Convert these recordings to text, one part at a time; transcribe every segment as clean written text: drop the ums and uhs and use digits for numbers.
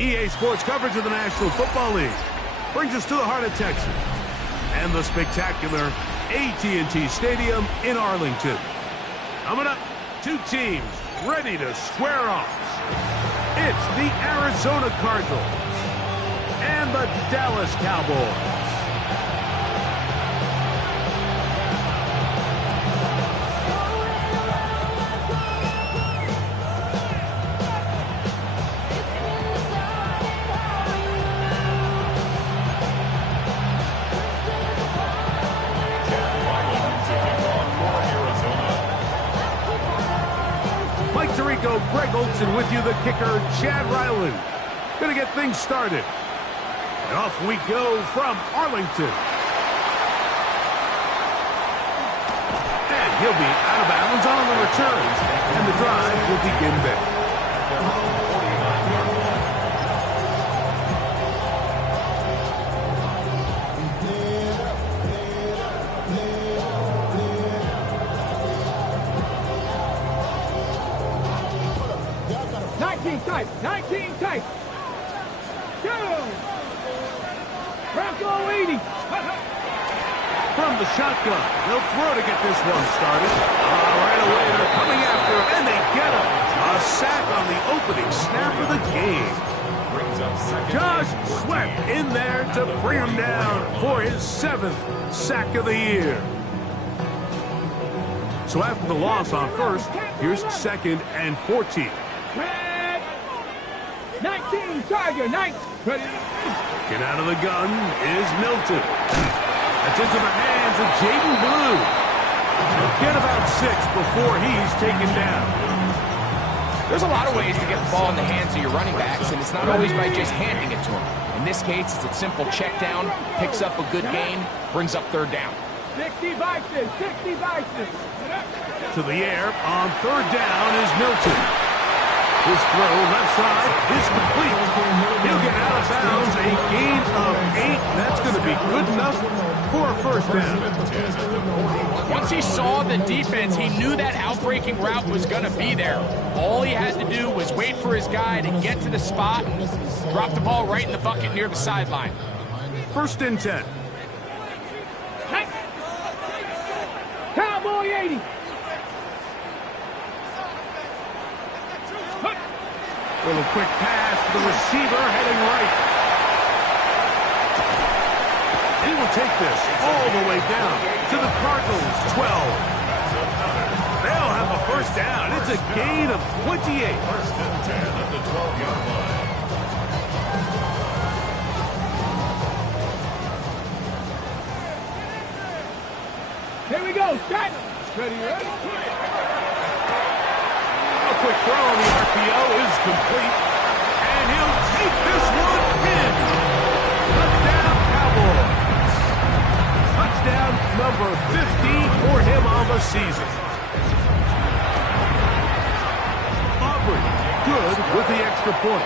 EA Sports coverage of the National Football League brings us to the heart of Texas and the spectacular AT&T Stadium in Arlington. Coming up, two teams ready to square off. It's the Arizona Cardinals and the Dallas Cowboys. Greg Olson with you, the kicker, Chad Ryland. Gonna get things started. And off we go from Arlington. And he'll be out of bounds on the return. And the drive will begin there. Tight, 19 tight. Go! Bronco 80. From the shotgun, they'll throw to get this one started. Right away, they're coming after him, and they get him. A sack on the opening snap of the game. Josh Sweat in there to bring him down for his 7th sack of the year. So after the loss on first, here's 2nd and 14. 19, Tiger, 9. Ready. Get out of the gun is Milton. That's into the hands of Jaden Blue. He'll get about 6 before he's taken down. There's a lot of ways to get the ball in the hands of your running backs, and it's not always by just handing it to them. In this case, it's a simple check down, picks up a good gain, brings up 3rd down. 60 Bison, 60 Bison. To the air on 3rd down is Milton. His throw left side is complete. He'll get out of bounds. A gain of 8. That's going to be good enough for a 1st down. Once he saw the defense, he knew that outbreaking route was going to be there. All he had to do was wait for his guy to get to the spot and drop the ball right in the bucket near the sideline. 1st and 10. Cowboy 80. Little quick pass to the receiver heading right. He will take this all the way down to the Cardinals' 12. They'll have a 1st down. It's a gain of 28. 1st and 10 at the 12-yard line. Here we go. Set. Ready, ready. A quick throw on the RPO is complete. And he'll take this one in. Touchdown, Cowboys. Touchdown, number 50 for him on the season. Aubrey, good with the extra point.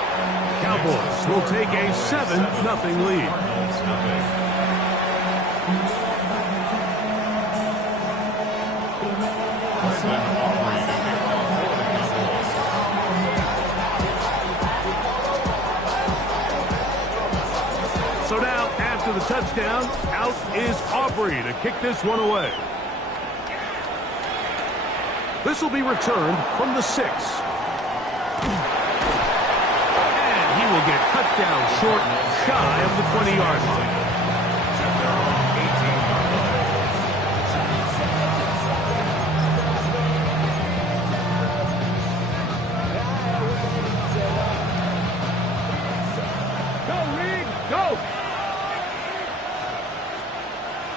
Cowboys will take a 7-0 lead. So now, after the touchdown, out is Aubrey to kick this one away. This will be returned from the 6. And he will get cut down short, shy of the 20-yard line.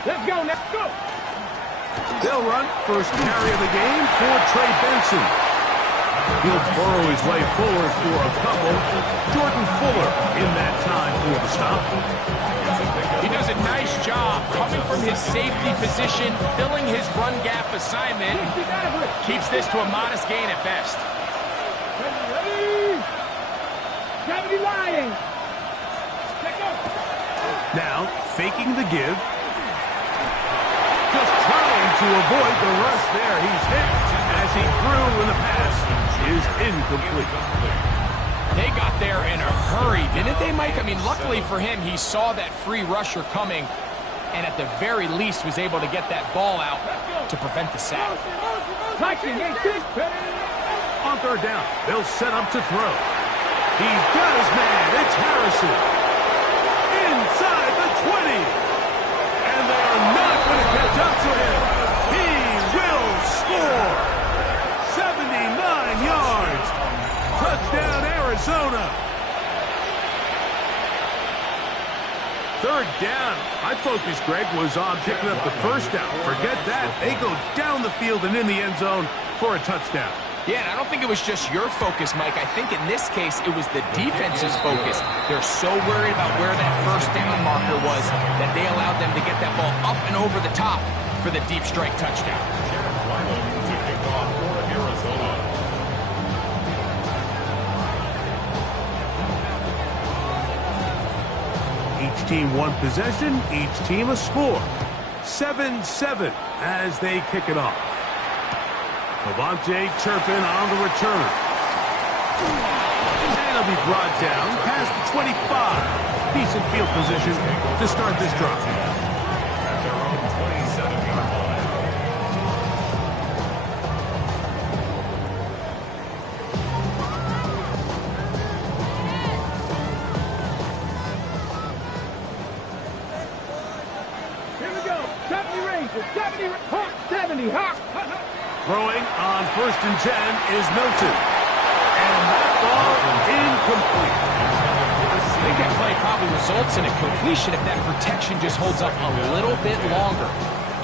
Let's go, let's go. They'll run first carry of the game for Trey Benson. He'll burrow his way forward for a couple. Jordan Fuller in that time for the stop. He does a nice job coming from his safety position, filling his run gap assignment. Keeps this to a modest gain at best. Ready? Gravity lying. Now, faking the give. Just trying to avoid the rush there. He's hit as he threw when the pass is incomplete. They got there in a hurry, didn't they, Mike? I mean, luckily for him, he saw that free rusher coming and at the very least was able to get that ball out to prevent the sack. On third down, they'll set up to throw. He's got his man. It's Harrison. Inside the 20. And they are not going to catch up to him. He will score. 79 yards. Touchdown, Arizona. Third down. My focus, Greg, was on picking up the first down. Forget that. They go down the field and in the end zone for a touchdown. Yeah, and I don't think it was just your focus, Mike. I think in this case, it was the defense's focus. They're so worried about where that first down marker was that they allowed them to get that ball up and over the top for the deep strike touchdown. Each team one possession, each team a score. 7-7 as they kick it off. Devontae Turpin on the return. And he'll be brought down past the 25. Decent field position to start this drive. At their own 27-yard line. Here we go. 70 Rangers. 70 Hawks. Throwing on 1st and 10 is Milton. And that ball incomplete. I think that play probably results in a completion if that protection just holds up a little bit longer.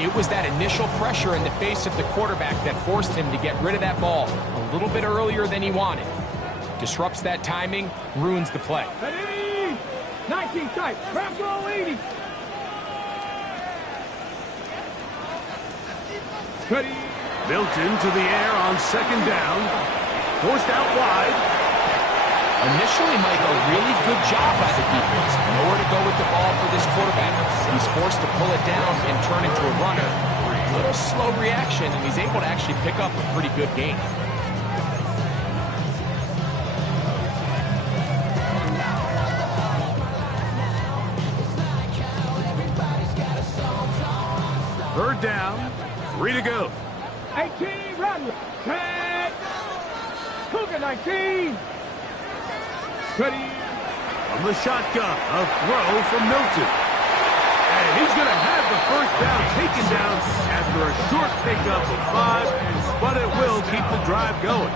It was that initial pressure in the face of the quarterback that forced him to get rid of that ball a little bit earlier than he wanted. Disrupts that timing, ruins the play. 19 tight. Crowd roll 80. Ready. Milton to the air on 2nd down. Forced out wide. Initially, Mike, a really good job by the defense. Nowhere to go with the ball for this quarterback. He's forced to pull it down and turn into a runner. A little slow reaction, and he's able to actually pick up a pretty good gain. Third down, 3 to go. 18, run. 10. Cougar 19. Ready. From the shotgun, a throw from Milton. And he's going to have the first down taken down after a short pickup of 5, but it will keep the drive going.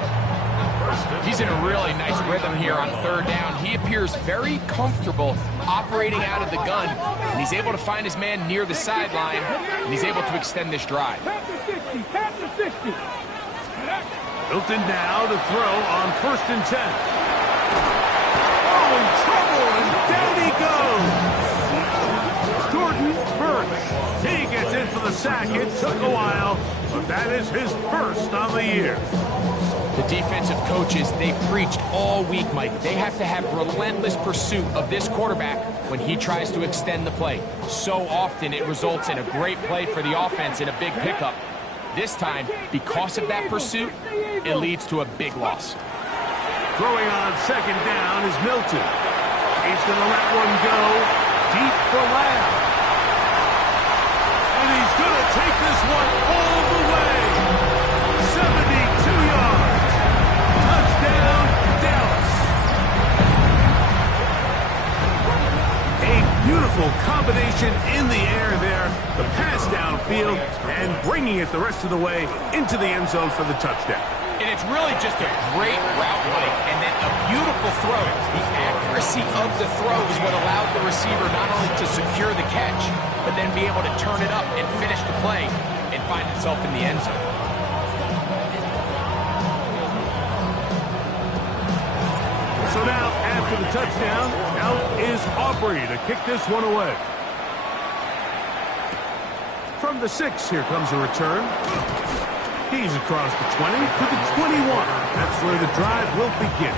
He's in a really nice rhythm here on 3rd down. He appears very comfortable operating out of the gun, and he's able to find his man near the sideline, and he's able to extend this drive. Pass to 60. Milton now to throw on 1st and 10. Oh, in trouble, and down he goes. Jordan Burch. He gets in for the sack. It took a while, but that is his first on the year. The defensive coaches, they preached all week, Mike. They have to have relentless pursuit of this quarterback when he tries to extend the play. So often it results in a great play for the offense and a big pickup. This time, because of that pursuit, it leads to a big loss. Throwing on second down is Milton. He's going to let one go deep for Lamb. And he's going to take this one all the way. 72 yards. Touchdown, Dallas. A beautiful combination in the air there. The pass downfield and bringing it the rest of the way into the end zone for the touchdown. And it's really just a great route, Mike, and then a beautiful throw. The accuracy of the throw is what allowed the receiver not only to secure the catch, but then be able to turn it up and finish the play and find himself in the end zone. So now, after the touchdown, out is Aubrey to kick this one away. From the 6, here comes a return. He's across the 20 to the 21. That's where the drive will begin.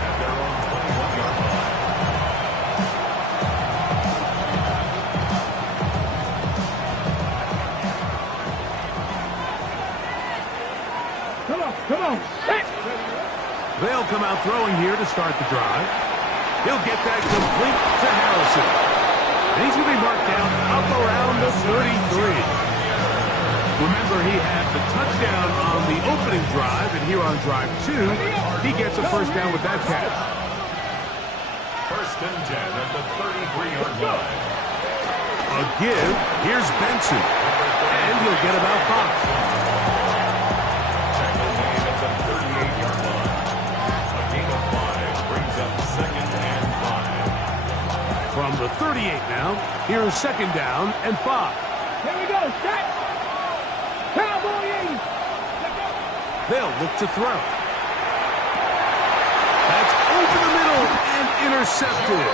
Come on. Hey. They'll come out throwing here to start the drive. He'll get that complete to Harrison. And he's going to be marked down up around the 33. Remember, he had the touchdown on the opening drive, and here on drive 2, he gets a first down with that catch. First and 10 at the 33-yard line. A give. Here's Benson. And he'll get about 5. Tackle made at the 38-yard line. A gain of 5 brings up second and 5. From the 38 now, here's second down and 5. Here we go. Set. Cowboy 80. They'll look to throw. That's over the middle and intercepted.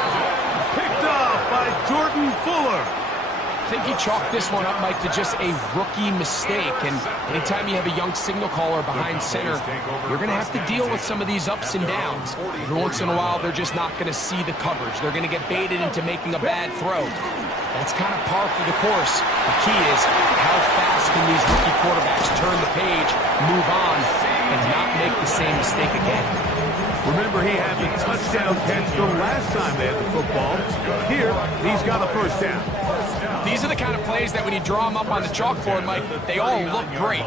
Picked off by Jordan Fuller. I think he chalked this one up, Mike, to just a rookie mistake. And anytime you have a young signal caller behind center, you're going to have to deal with some of these ups and downs. Every once in a while, they're just not going to see the coverage. They're going to get baited into making a bad throw. That's kind of par for the course. The key is how fast can these rookie quarterbacks turn the page, move on, and not make the same mistake again. Remember, he had the touchdown catch the last time they had the football. Here, he's got a first down. These are the kind of plays that when you draw them up on the chalkboard, Mike, they all look great.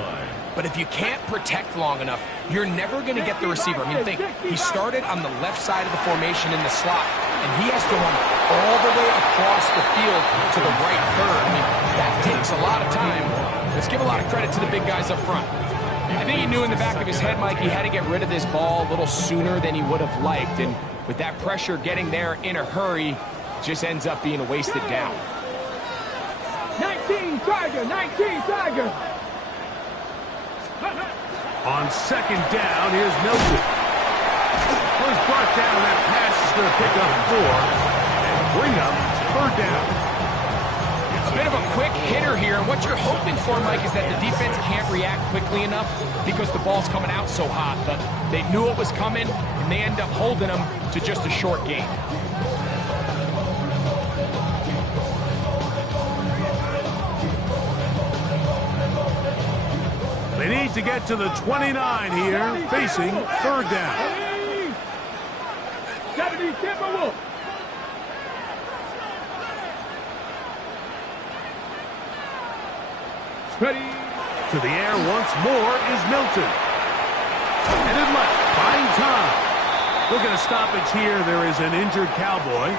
But if you can't protect long enough, you're never going to get the receiver. I mean, think, he started on the left side of the formation in the slot, and he has to run all the way across the field to the right third. I mean, that takes a lot of time. Let's give a lot of credit to the big guys up front. I think he knew in the back of his head, Mike, he had to get rid of this ball a little sooner than he would have liked. And with that pressure getting there in a hurry, it just ends up being a wasted down. 19 Tiger. On second down, here's Milton. Was brought down. That pass is going to pick up 4 and bring up third down. A bit of a quick hitter here, and what you're hoping for, Mike, is that the defense can't react quickly enough because the ball's coming out so hot. But they knew it was coming, and they end up holding them to just a short gain. They need to get to the 29 here, facing third down. 70 Timberwolves. Ready. To the air once more is Milton. Headed left, buying time. We'll get a stoppage here. There is an injured Cowboy.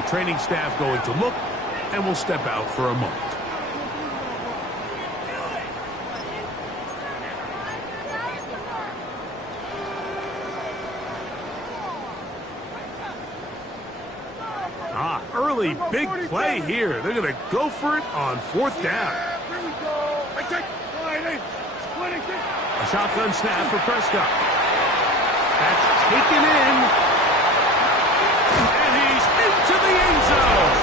The training staff going to look, and we'll step out for a moment. Early big play here. They're going to go for it on fourth down. A shotgun snap for Prescott. That's taken in. And he's into the end zone.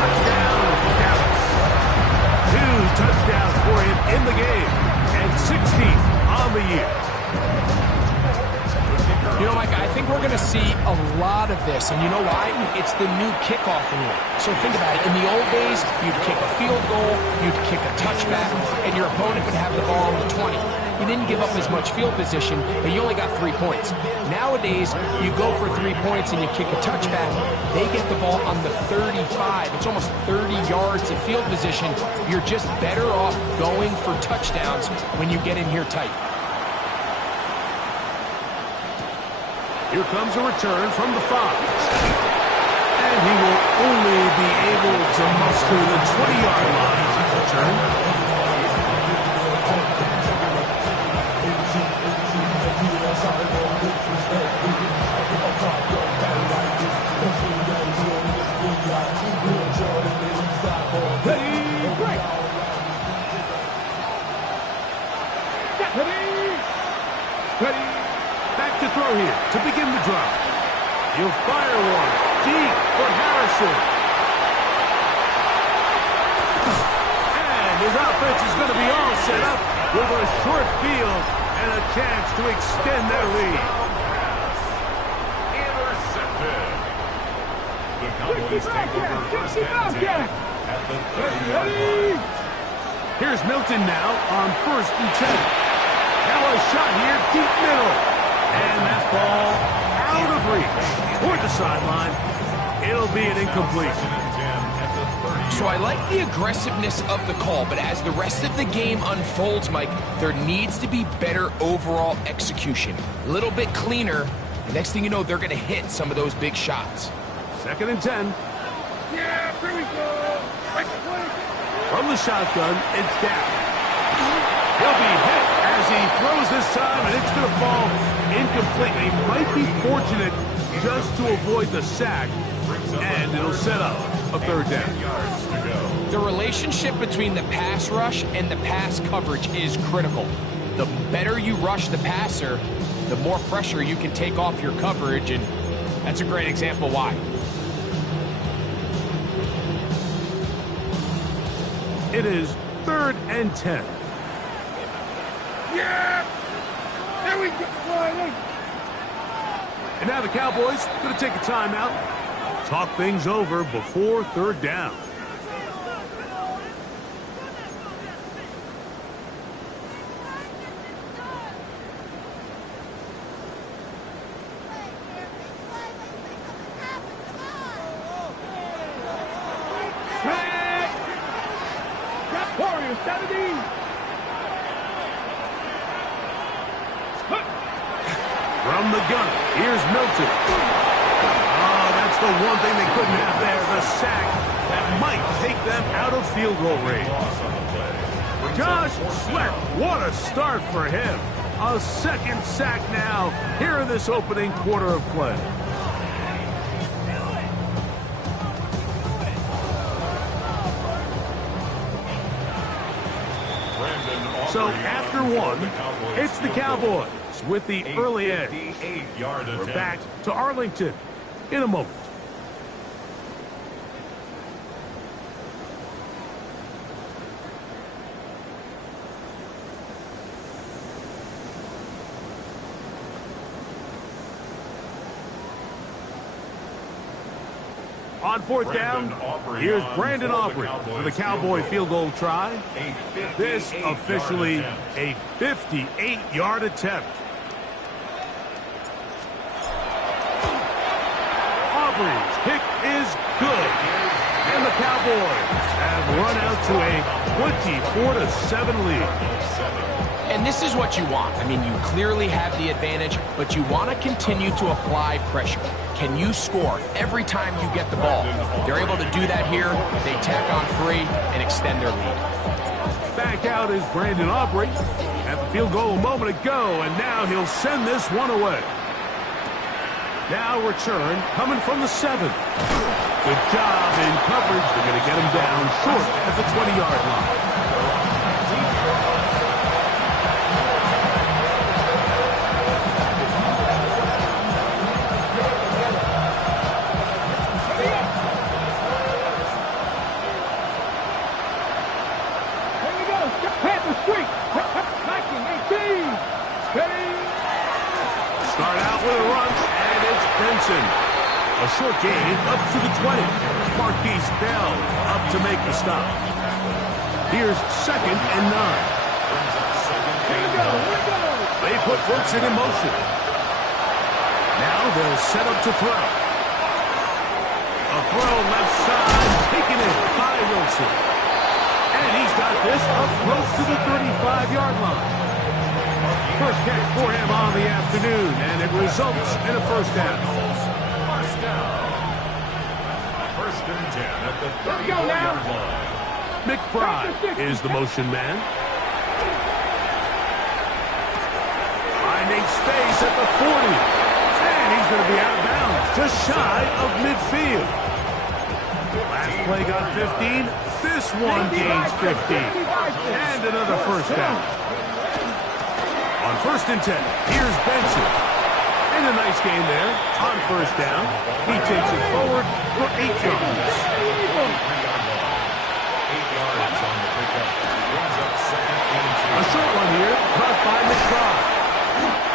Touchdown, Dallas. 2 touchdowns for him in the game, and 16th on the year. You know, Mike, I think we're going to see a lot of this, and you know why? It's the new kickoff rule. So think about it. In the old days, you'd kick a field goal, you'd kick a touchback, and your opponent would have the ball on the 20. You didn't give up as much field position, and you only got 3 points. Nowadays, you go for 3 points and you kick a touchback, they get the ball on the 35. It's almost 30 yards of field position. You're just better off going for touchdowns when you get in here tight. Here comes a return from the 5. And he will only be able to muster the 20-yard line on the return. Back to throw here to begin the drive. He'll fire one deep for Harrison. And his offense is going to be all set up with a short field and a chance to extend their lead. Intercepted. The Cowboys take over first and 10 at the 30-yard line. Here's Milton now on 1st and 10. Now a shot here, deep middle. And that ball out of reach. Toward the sideline. It'll be an incompletion. So I like the aggressiveness of the call, but as the rest of the game unfolds, Mike, there needs to be better overall execution. A little bit cleaner. Next thing you know, they're going to hit some of those big shots. 2nd and 10. Yeah, here we go. From the shotgun, it's down. He'll be hit as he throws this time, and it's going to fall incomplete. He might be fortunate just to avoid the sack, and it'll set up a 3rd down. The relationship between the pass rush and the pass coverage is critical. The better you rush the passer, the more pressure you can take off your coverage, and that's a great example why. It is 3rd and 10. Yeah! There we go. And now the Cowboys going to take a timeout. Talk things over before 3rd down. Warriors, 70. From the gun, here's Milton. Oh, that's the one thing they couldn't have there, the sack that might take them out of field goal range. Josh Sweat, what a start for him. A 2nd sack now here in this opening quarter of play. So after one, it's the Cowboys with the early edge. We're back to Arlington in a moment. On 4th down, here's Brandon Aubrey for the Cowboy field goal try. This officially a 58-yard attempt. Aubrey's kick is good. And the Cowboys have run out to a 24-7 lead. And this is what you want. I mean, you clearly have the advantage, but you want to continue to apply pressure. Can you score every time you get the ball? They're able to do that here. They tack on 3 and extend their lead. Back out is Brandon Aubrey at the field goal a moment ago, and now he'll send this one away. Now return coming from the 7. Good job in coverage. They're going to get him down short at the 20-yard line. Panther streak. 1918. Steady. Start out with a run, and it's Benson. A short gain up to the 20. Marquise Bell up to make the stop. Here's 2nd and 9. Here we go. They put Wilson in motion. Now they'll set up to throw. A throw left side, taken in by Wilson. And he's got this up close to the 35-yard line. First catch for him on the afternoon, and it results in a first down. First down. First and 10 at the 34-yard line. McBride is the motion man. Finding space at the 40. And he's going to be out of bounds, just shy of midfield. Last play got 15. This one gains 15. And another first down. On 1st and 10, here's Benson. And a nice game there on first down. He takes it forward for 8 yards. 8 yards on the pickup. Brings up 2nd and 2. A short one here, caught by McBride.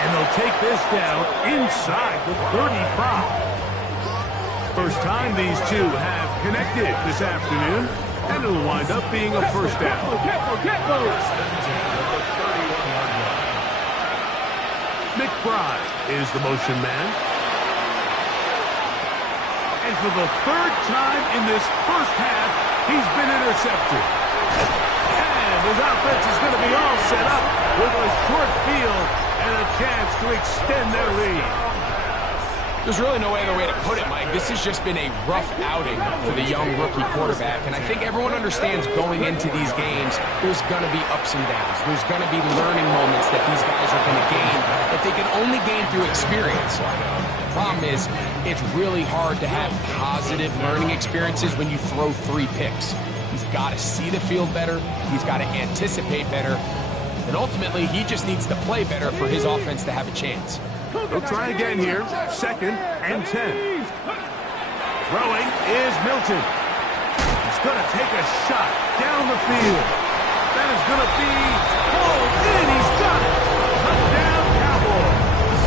And they'll take this down inside the 35. First time these two have connected this afternoon, and it'll wind up being a first down. McBride is the motion man. And for the 3rd time in this first half, he's been intercepted. And his offense is going to be all set up with a short field and a chance to extend their lead. There's really no other way to put it, Mike. This has just been a rough outing for the young rookie quarterback, and I think everyone understands going into these games, there's going to be ups and downs. There's going to be learning moments that these guys are going to gain that they can only gain through experience. The problem is, it's really hard to have positive learning experiences when you throw 3 picks. He's got to see the field better. He's got to anticipate better. And ultimately, he just needs to play better for his offense to have a chance. They'll try again here. 2nd and 10. Throwing is Milton. He's going to take a shot down the field. That is going to be pulled in. He's got it. Touchdown, Cowboys.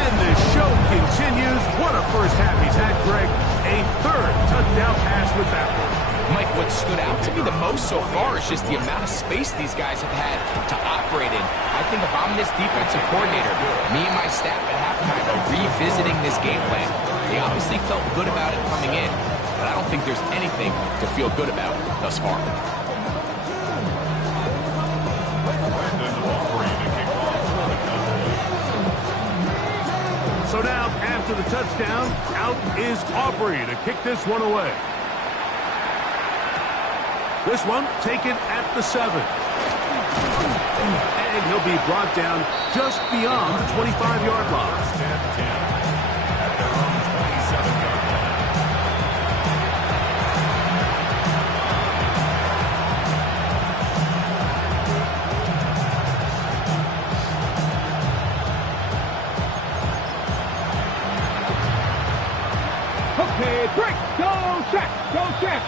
And the show continues. What a first half he's had, Greg. A 3rd touchdown pass with that one. Mike, what stood out to me the most so far is just the amount of space these guys have had to operate in. I think if I'm this defensive coordinator, me and my staff at halftime are revisiting this game plan. They obviously felt good about it coming in, but I don't think there's anything to feel good about thus far. So now, after the touchdown, out is Aubrey to kick this one away. This one taken at the 7. And he'll be brought down just beyond the 25-yard line. First and 10 at their own 27-yard line. Okay, break. Go, Shaq. Go, Shaq.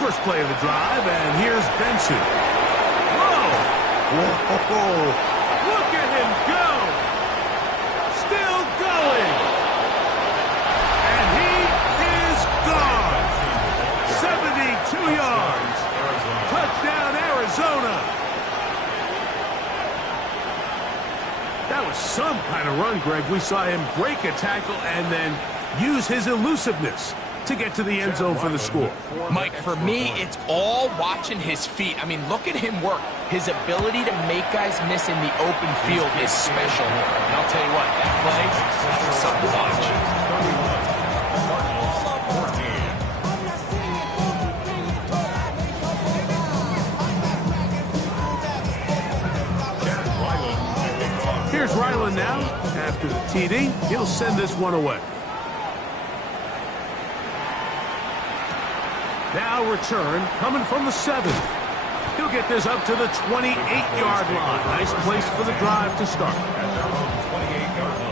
First play of the drive, and here's Benson. Whoa! Whoa! Look at him go! Still going! And he is gone! 72 yards! Touchdown, Arizona! That was some kind of run, Greg. We saw him break a tackle and then use his elusiveness to get to the end zone for the score. Mike, for me, it's all watching his feet. I mean, look at him work. His ability to make guys miss in the open field is special. And I'll tell you what, that play, that was something to watch. Here's Ryland now. After the TD, he'll send this one away. Now return coming from the 7. He'll get this up to the 28-yard line. Nice place for the drive to start. At their own 28-yard line.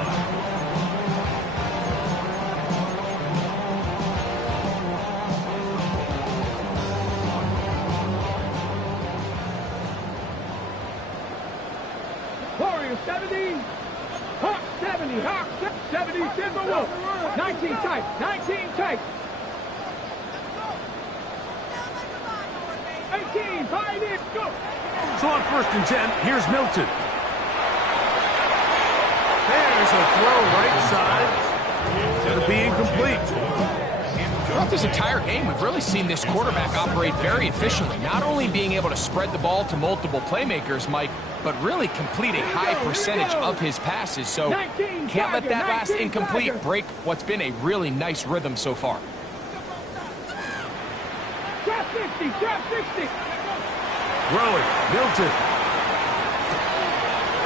70. Hawk 70. Hawk 70. Denver Wolf. 19 tight. 19 tight. 18. 5 in. Go. So on 1st and 10, here's Milton. There's a throw right side. Instead of being complete. Throughout this entire game, we've really seen this quarterback operate very efficiently, not only being able to spread the ball to multiple playmakers, Mike, but really complete a high percentage of his passes. So can't let that last incomplete break what's been a really nice rhythm so far. Trap 60, trap 60. Throwing, Milton.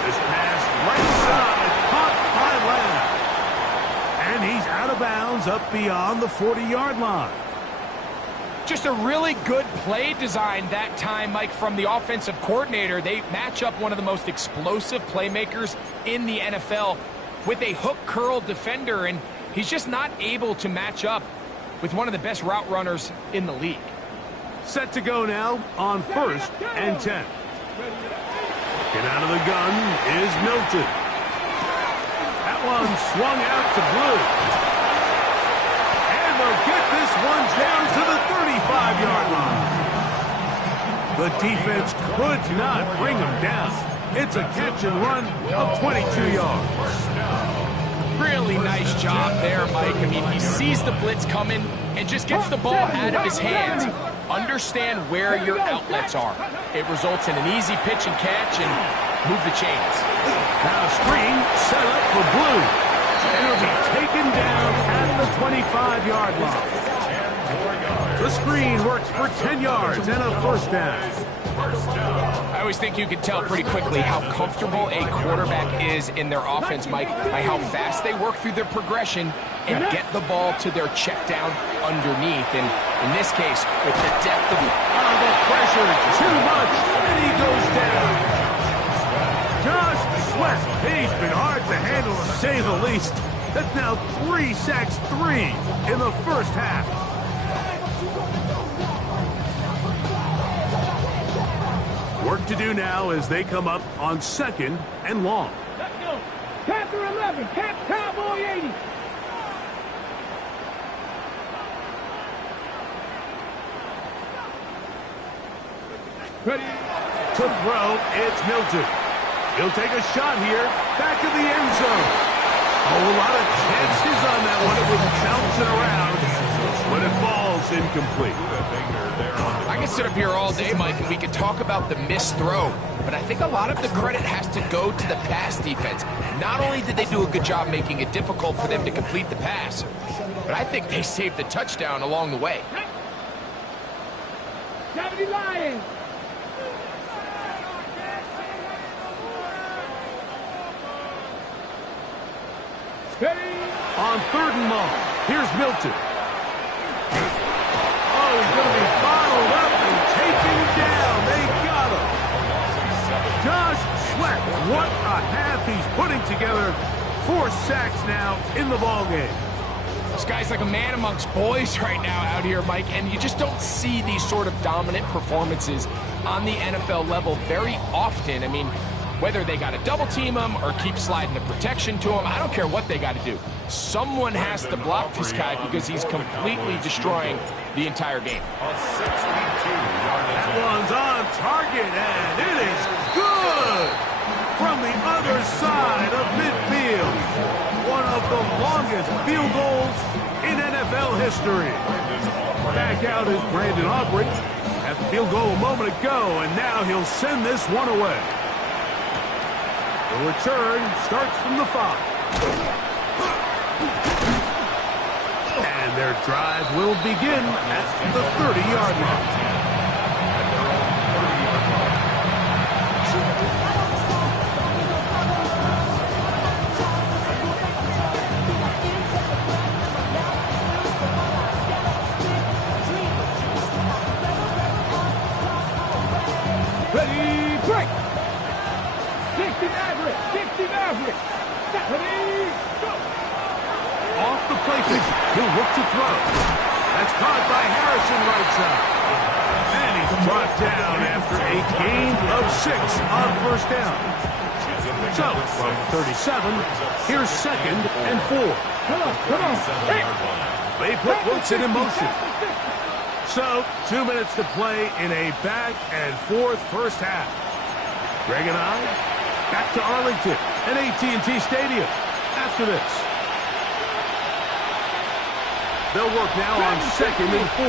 This pass right side, caught by Lamb. And he's out of bounds up beyond the 40-yard line. Just a really good play design that time, Mike, from the offensive coordinator. They match up one of the most explosive playmakers in the NFL with a hook curl defender, and he's just not able to match up with one of the best route runners in the league. Set to go now on 1st and 10. Get out of the gun is Milton. That one swung out to Blue. And they'll get this one down to the 35-yard line. The defense could not bring him down. It's a catch and run of 22 yards. Really nice job there, Mike. I mean, he sees the blitz coming and just gets the ball out of his hands. Understand where your outlets are. It results in an easy pitch and catch and move the chains. Now screen set up for Blue. And it'll be taken down at the 25-yard line. The screen works for 10 yards and a 1st down. I always think you can tell pretty quickly how comfortable a quarterback is in their offense, Mike, by how fast they work through their progression and get the ball to their check down underneath. And in this case, with the depth of the pressure, too much, and he goes down. Josh Sweat, he's been hard to handle to say the least. That's now 3 sacks, 3 in the 1st half. Work to do now as they come up on 2nd and long. Let's go. Panther 11, Cowboy 80. Ready. To throw, it's Milton. He'll take a shot here, back of the end zone. A whole lot of chances on that one. It was bouncing around, but it falls incomplete. I can sit up here all day, Mike, and we could talk about the missed throw, but I think a lot of the credit has to go to the pass defense. Not only did they do a good job making it difficult for them to complete the pass, but I think they saved the touchdown along the way. 70 Lions. Ready. On 3rd and long, here's Milton. Oh, he's going to be bottled up and taken down. They got him. Josh Sweat, what a half he's putting together. 4 sacks now in the ballgame. This guy's like a man amongst boys right now out here, Mike, and you just don't see these sort of dominant performances on the NFL level very often. I mean, whether they got to double team him or keep sliding the protection to him, I don't care what they got to do. Someone has to block this guy because he's completely destroying the entire game. That one's on target, and it is good from the other side of midfield. One of the longest field goals in NFL history. Back out is Brandon Aubrey. Had the field goal a moment ago, and now he'll send this one away. The return starts from the 5. And their drive will begin at the 30-yard line. Ready, break. 60 Maverick, 60 Maverick. Ready, go. Off the play fake, he'll look to throw. That's caught by Harrison right side. And he's brought down after a gain of 6 on 1st down. So, from 37, here's 2nd and 4. Come on. Hey. They put Wilson in motion. So, 2 minutes to play in a back-and-forth first half. Greg and I, back to Arlington and AT&T Stadium after this. They'll work now on 2nd and 4.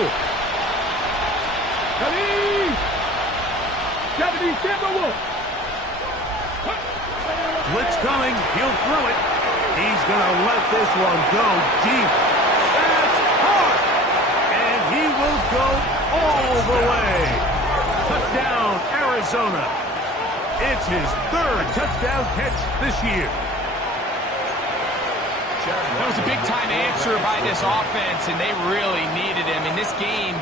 70 Timberwolves. Blitz coming. He'll throw it. He's going to let this one go deep. That's hard. And he will go all the way. Touchdown, Arizona. It's his 3rd touchdown catch this year. That was a big-time answer by this offense, and they really needed him. In this game,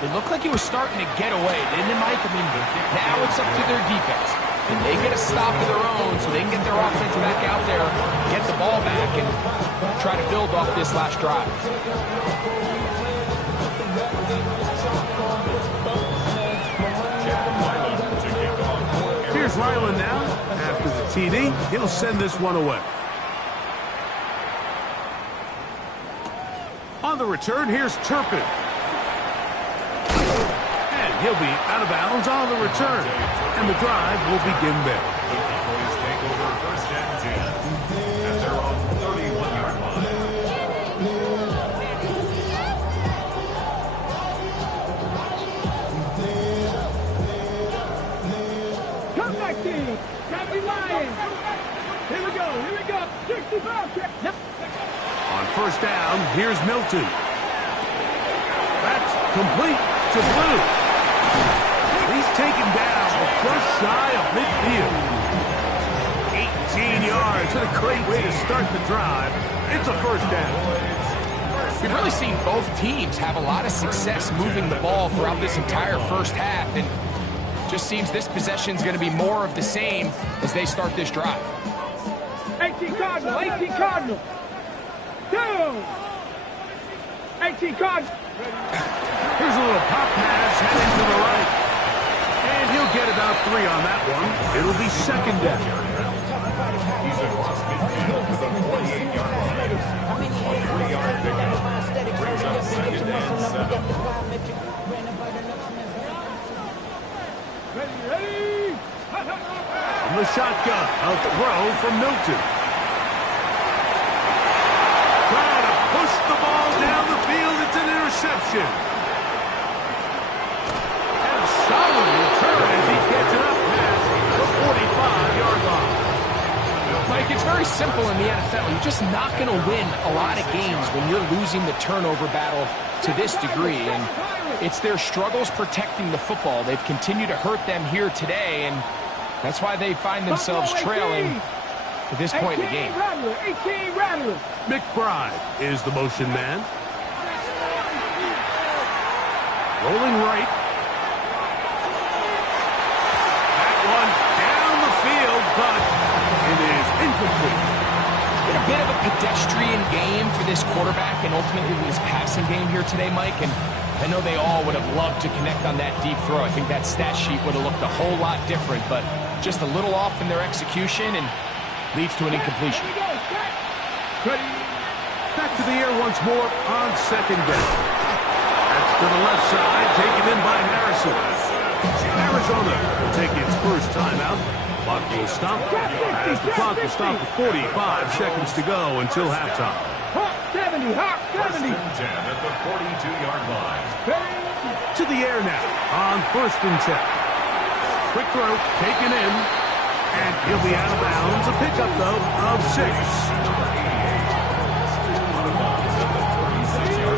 it looked like he was starting to get away, didn't it, Mike? I mean, now it's up to their defense. And they get a stop of their own so they can get their offense back out there, get the ball back, and try to build off this last drive. Here's Ryland now. After the TD, he'll send this one away. On the return, here's Turpin. And he'll be out of bounds on the return. And the drive will begin there. The Cowboys take over 1st and 10 at their own 31-yard line. Come back, team. Gravity Lions. Here we go. 65. Yep. On 1st down, here's Milton. That's complete to Blue. He's taken down just shy of midfield. 18 yards. What a great way to start the drive. It's a 1st down. We've really seen both teams have a lot of success moving the ball throughout this entire first half, and just seems this possession is going to be more of the same as they start this drive. 18 Cardinal. 2. 18 Cardinal. Here's a little pop pass heading to the right. And he'll get about 3 on that one. It'll be 2nd down. He's across midfield to the 48-yard line. A 3-yard pickup brings up 2nd and 7. Ready. From the shotgun, a throw from Milton. Trying to push the ball down the field. It's an interception. And a solid return as he gets it up past the 45-yard line. Mike, it's very simple in the NFL. You're just not going to win a lot of games when you're losing the turnover battle to this degree. And it's their struggles protecting the football. They've continued to hurt them here today, and that's why they find themselves trailing at this point in the game. 18 Rattler. McBride is the motion man. Rolling right. That one down the field, but it is incomplete. It's been a bit of a pedestrian game for this quarterback and ultimately his passing game here today, Mike. And I know they all would have loved to connect on that deep throw. I think that stat sheet would have looked a whole lot different, but just a little off in their execution and leads to an incompletion. Back to the air once more on 2nd down. That's to the left side, taken in by Harrison. Arizona will take its first timeout. Clock will stop as the clock will stop with 45 seconds to go until halftime. Hawk 70. 1st and 10 at the 42-yard line. To the air now on 1st and 10. Quick throw, taken in, and he'll be out of bounds. A pickup, though, of 6.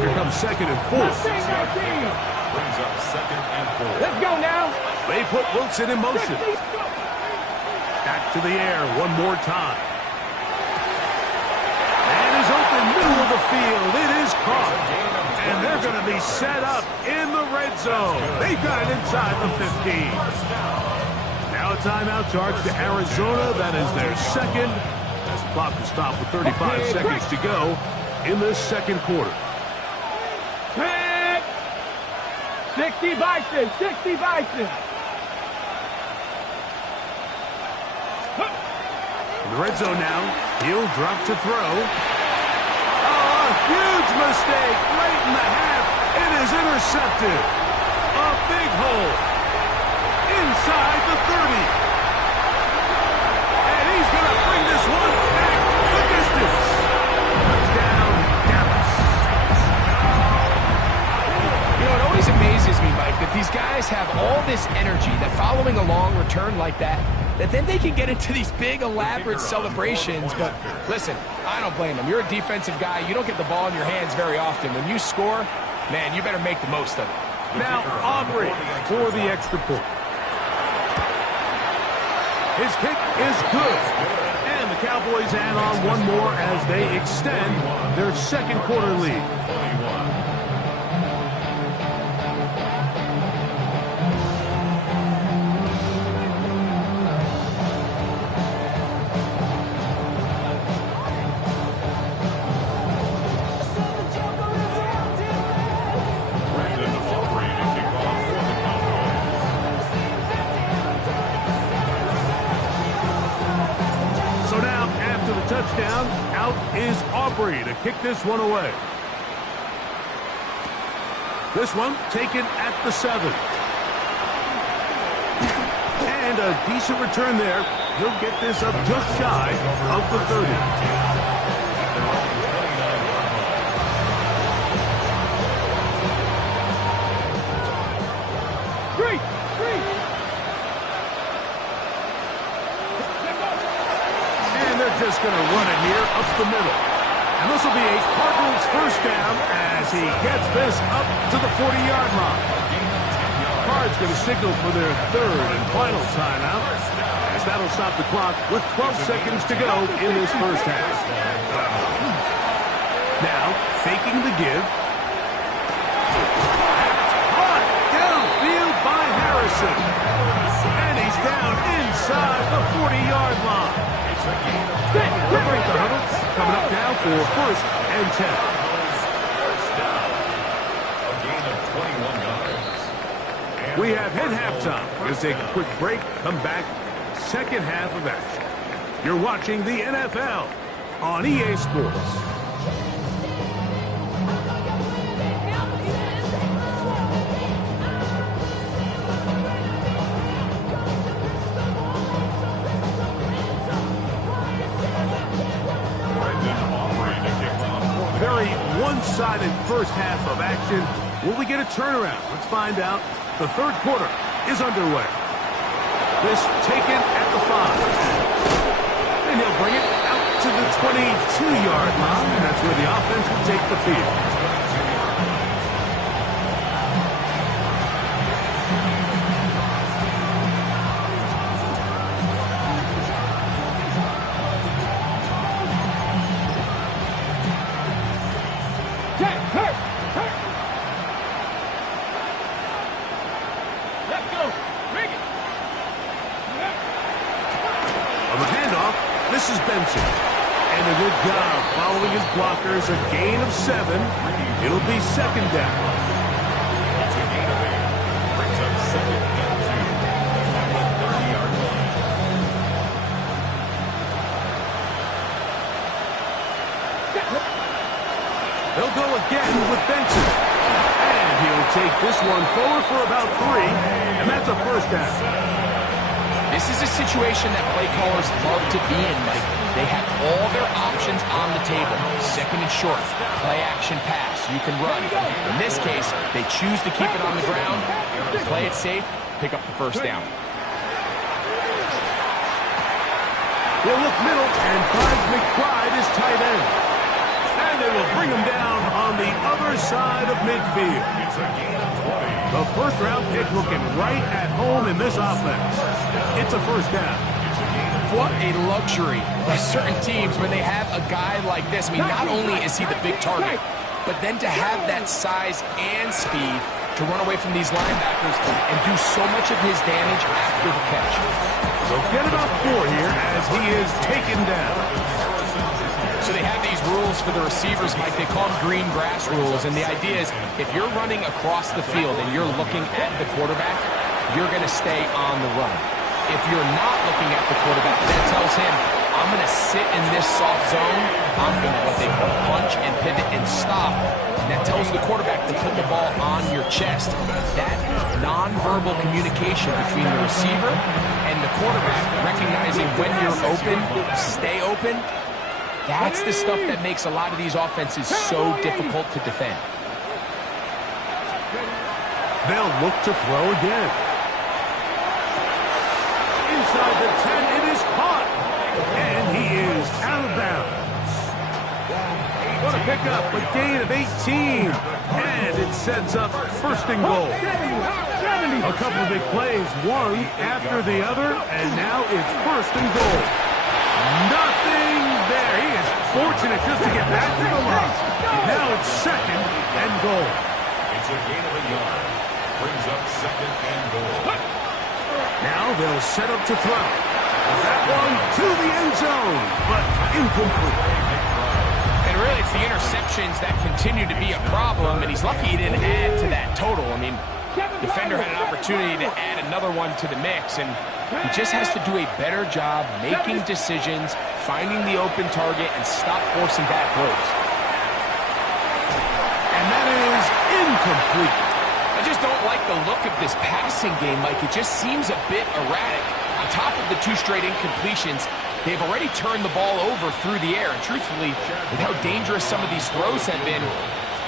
Here comes 2nd and 4. Brings up 2nd and 4. Let's go now. They put Wilson in motion. Back to the air one more time. And is open middle of the field. It is caught. And they're going to be set up in the red zone. They've got it inside the 15. Now a timeout charge to Arizona. That is their 2nd. As the clock will stop with 35 seconds to go in this 2nd quarter. 60 Bison. 60 Bison. In the red zone now. He'll drop to throw. Oh, a huge mistake late in the half. It is intercepted. A big hole. Inside the 30. And he's going to bring this one back the distance. Touchdown, Dallas. You know, it always amazes me, Mike, that these guys have all this energy, that following a long return like that then they can get into these big, elaborate celebrations. But listen, I don't blame them. You're a defensive guy. You don't get the ball in your hands very often. When you score, man, you better make the most of it. Now, Aubrey for the extra point. His kick is good. And the Cowboys add on one more as they extend their second quarter lead. Touchdown, out is Aubrey to kick this one away. This one taken at the 7. And a decent return there. He'll get this up just shy of the 30. Just going to run it here up the middle. And this will be a Cardinals first down as he gets this up to the 40-yard line. Cards going to signal for their third and final timeout, as that'll stop the clock with 12 seconds to go in this first half. Now, faking the give. Caught downfield by Harrison. And he's down inside the 40-yard line. They'll break the huddle. Coming up now for first and 10. First down. A gain of 21 yards. We have hit halftime. We'll take a quick break. Come back. Second half of action. You're watching the NFL on EA Sports. One-sided first half of action. Will we get a turnaround? Let's find out. The third quarter is underway. This taken at the 5. And he'll bring it out to the 22-yard line. And that's where the offense will take the field. Blockers, a gain of 7. It'll be second down. It's a gain of 8. Brings up second and 2 at the 30-yard line. They'll go again with Benson. And he'll take this one forward for about 3. And that's a first down. This is a situation that play callers love to be in, Mike. They have all their options on the table. Second and short, play action pass. You can run. In this case, they choose to keep it on the ground, play it safe, pick up the first down. They'll look middle and finds McBride is tight end. And they will bring him down on the other side of midfield. The first-round pick looking right at home in this offense. It's a first down. What a luxury by certain teams when they have a guy like this. I mean, not only is he the big target, but then to have that size and speed to run away from these linebackers and do so much of his damage after the catch. So get about 4 here as he is taken down. So they have these rules for the receivers, Mike. They call them green grass rules. And the idea is if you're running across the field and you're looking at the quarterback, you're going to stay on the run. If you're not looking at the quarterback, that tells him, I'm going to sit in this soft zone. I'm going to what they call punch and pivot and stop. And that tells the quarterback to put the ball on your chest. That nonverbal communication between the receiver and the quarterback, recognizing when you're open, stay open, that's the stuff that makes a lot of these offenses so difficult to defend. They'll look to throw again. Inside the 10, it is caught. And he is out of bounds. What a pickup, a gain of 18. And it sets up first and goal. A couple of big plays, one after the other, and now it's first and goal. Nothing there. He is fortunate just to get back to the line. Now it's second and goal. It's a gain of a yard. Brings up second and goal. Now they'll set up to throw. That one to the end zone, but incomplete. And really, it's the interceptions that continue to be a problem, and he's lucky he didn't add to that total. I mean, defender had an opportunity to add another one to the mix, and he just has to do a better job making decisions, finding the open target, and stop forcing bad throws. And that is incomplete. I just don't like the look of this passing game, Mike. It just seems a bit erratic. On top of the 2 straight incompletions, they've already turned the ball over through the air. And truthfully, with how dangerous some of these throws have been,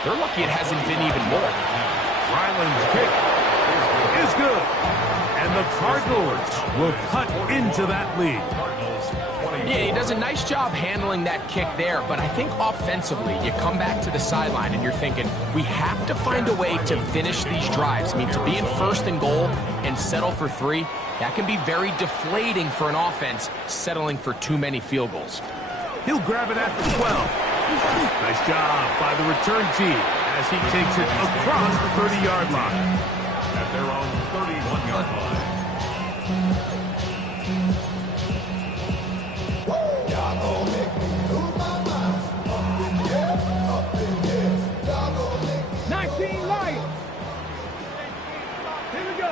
they're lucky it hasn't been even more. Ryland's kick is good. And the Cardinals will cut into that lead. Yeah, he does a nice job handling that kick there, but I think offensively, you come back to the sideline and you're thinking, we have to find a way to finish these drives. I mean, to be in first and goal and settle for 3, that can be very deflating for an offense, settling for too many field goals. He'll grab it at the 12. Nice job by the return team as he takes it across the 30-yard line. At their own 31-yard line.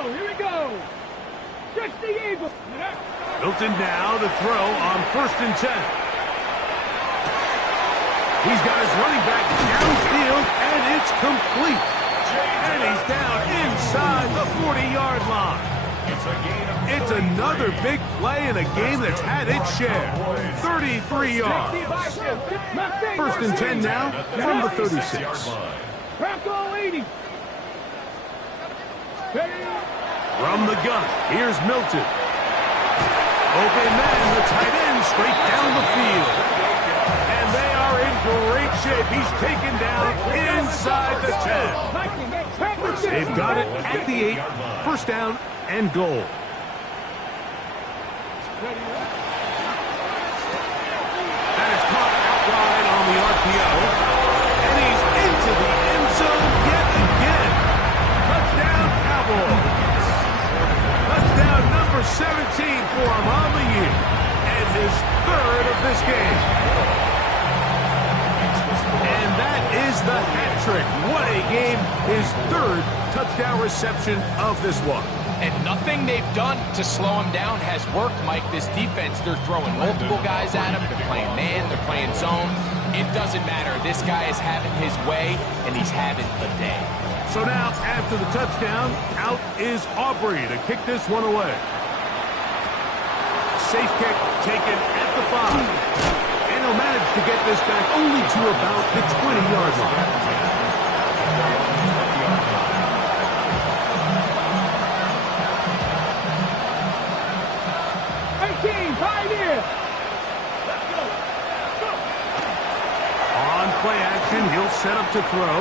Here we go. 60 Eagles. Milton now to throw on first and 10. He's got his running back downfield, and it's complete. And he's down inside the 40-yard line. It's another big play in a game that's had its share. 33 yards. First and 10 now from the 36. Bronco 80. From the gun, here's Milton. Open man, the tight end, straight down the field. And they are in great shape. He's taken down inside the 10. They've got it at the 8. First down and goal. That is caught out wide on the RPO. And he's into the end zone yet again. Touchdown, Cowboys. Touchdown number 17 for him on the year. And his 3rd of this game. And that is the hat trick. What a game. His 3rd touchdown reception of this one. And nothing they've done to slow him down has worked, Mike. This defense, they're throwing multiple guys at him. They're playing man, they're playing zone. It doesn't matter. This guy is having his way, and he's having a day. So now, after the touchdown, out is Aubrey to kick this one away. Safe kick taken at the 5. And he'll manage to get this back only to about the 20-yard line. On play action, he'll set up to throw.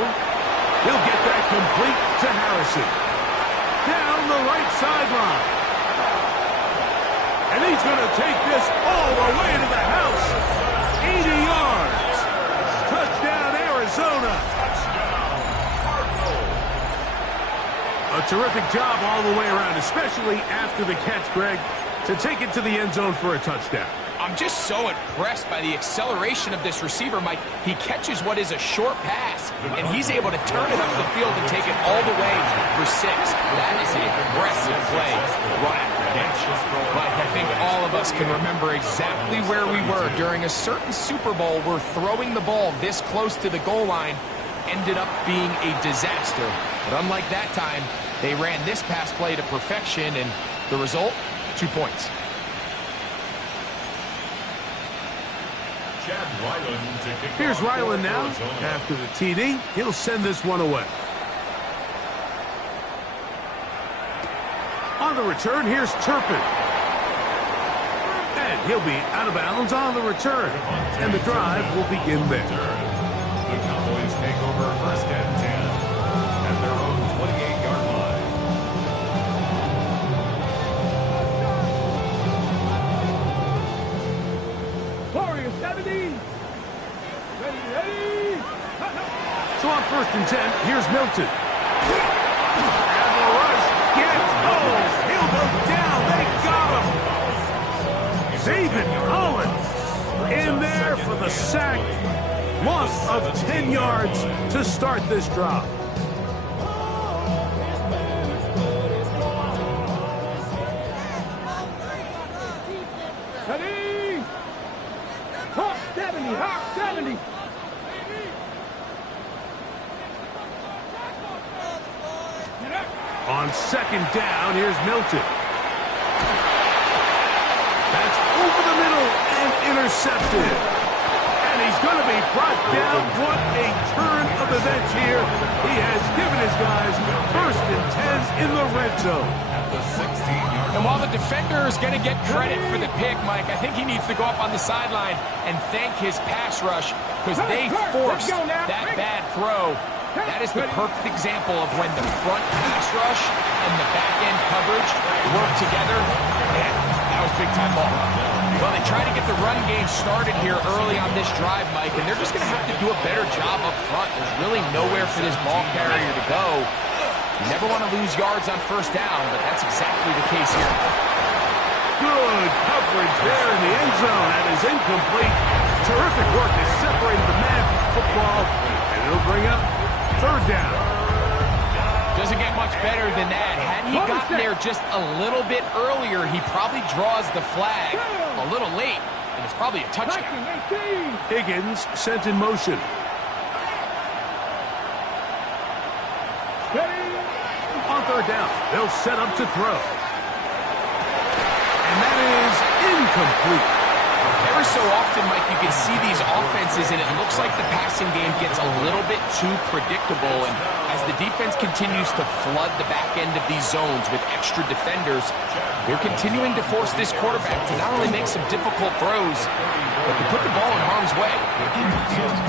He'll get that complete to Harrison. Down the right sideline. And he's going to take this all the way to the house. 80 yards. Touchdown, Arizona. A terrific job all the way around, especially after the catch, Greg, to take it to the end zone for a touchdown. I'm just so impressed by the acceleration of this receiver, Mike. He catches what is a short pass, and he's able to turn it up the field and take it all the way for 6. That is an impressive play run after catch. Mike, I think all of us can remember exactly where we were during a certain Super Bowl where throwing the ball this close to the goal line ended up being a disaster. But unlike that time, they ran this pass play to perfection, and the result, 2 points. Here's Ryland now. After the TD, he'll send this one away. On the return, here's Turpin. And he'll be out of bounds on the return. And the drive will begin there. The Cowboys take over 1st and 10 at their own 28-yard line. Warriors 70. Ready. So on 1st and 10, here's Milton. And the rush gets he'll go down. They got him. David Collins in there for the sack. Loss of 10 yards to start this drive. Ready. Hawk 70. Hawk 70. On 2nd down, here's Milton. That's over the middle and intercepted. And he's going to be brought down. What a turn of events here. He has given his guys 1st and 10 in the red zone. At the 16-yard And while the defender is going to get credit for the pick, Mike, I think he needs to go up on the sideline and thank his pass rush because they forced that bad throw. That is the perfect example of when the front pass rush and the back-end coverage work together. Man, that was big-time ball. Well, they try to get the run game started here early on this drive, Mike, and they're just going to have to do a better job up front. There's really nowhere for this ball carrier to go. You never want to lose yards on 1st down, but that's exactly the case here. Good coverage there in the end zone. That is incomplete. Terrific work to separate the man from football, and it'll bring up 3rd down. Doesn't get much better than that. Had he gotten there just a little bit earlier, he probably draws the flag a little late, and it's probably a touchdown. Higgins sent in motion. On 3rd down, they'll set up to throw. And that is incomplete. Every so often, Mike, you can see these offenses, and it looks like the passing game gets a little bit too predictable. And as the defense continues to flood the back end of these zones with extra defenders, they're continuing to force this quarterback to not only make some difficult throws, but to put the ball in harm's way.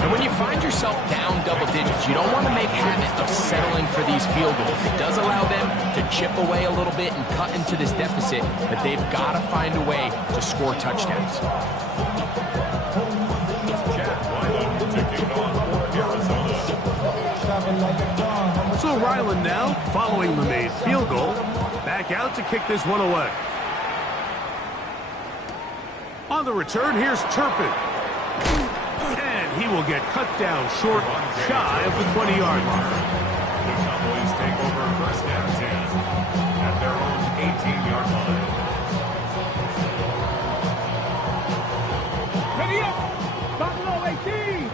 And when you find yourself down double digits, you don't want to make habit of settling for these field goals. It does allow them to chip away a little bit and cut into this deficit, but they've got to find a way to score touchdowns. So Ryland now, following the made field goal, back out to kick this one away. On the return, here's Turpin. And he will get cut down short, shy of the 20-yard line. The Cowboys take over 1st and 10 at their own 18-yard line. Ready up. Buffalo 18.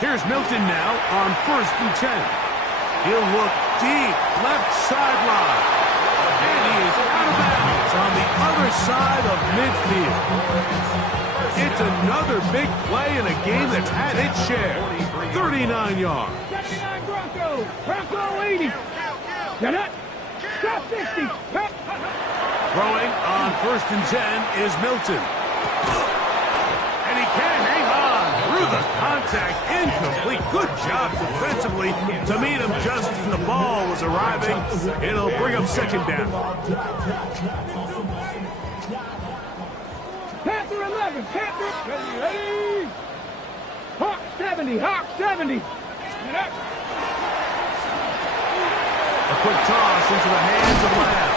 Here's Milton now on 1st and 10. He'll look deep, left sideline. And he is out of bounds on the other side of midfield. It's another big play in a game that's had its share. 39 yards. 79 Bronco. Bronco 80. Get it. Stop 60. Throwing on 1st and 10 is Milton. And he can't hang on through the contact. Incomplete. Good job defensively to meet him just as the ball was arriving. It'll bring up 2nd down. Panther 11. Panther. Ready. Hawk 70. Hawk 70. A quick toss into the hands of Lamb.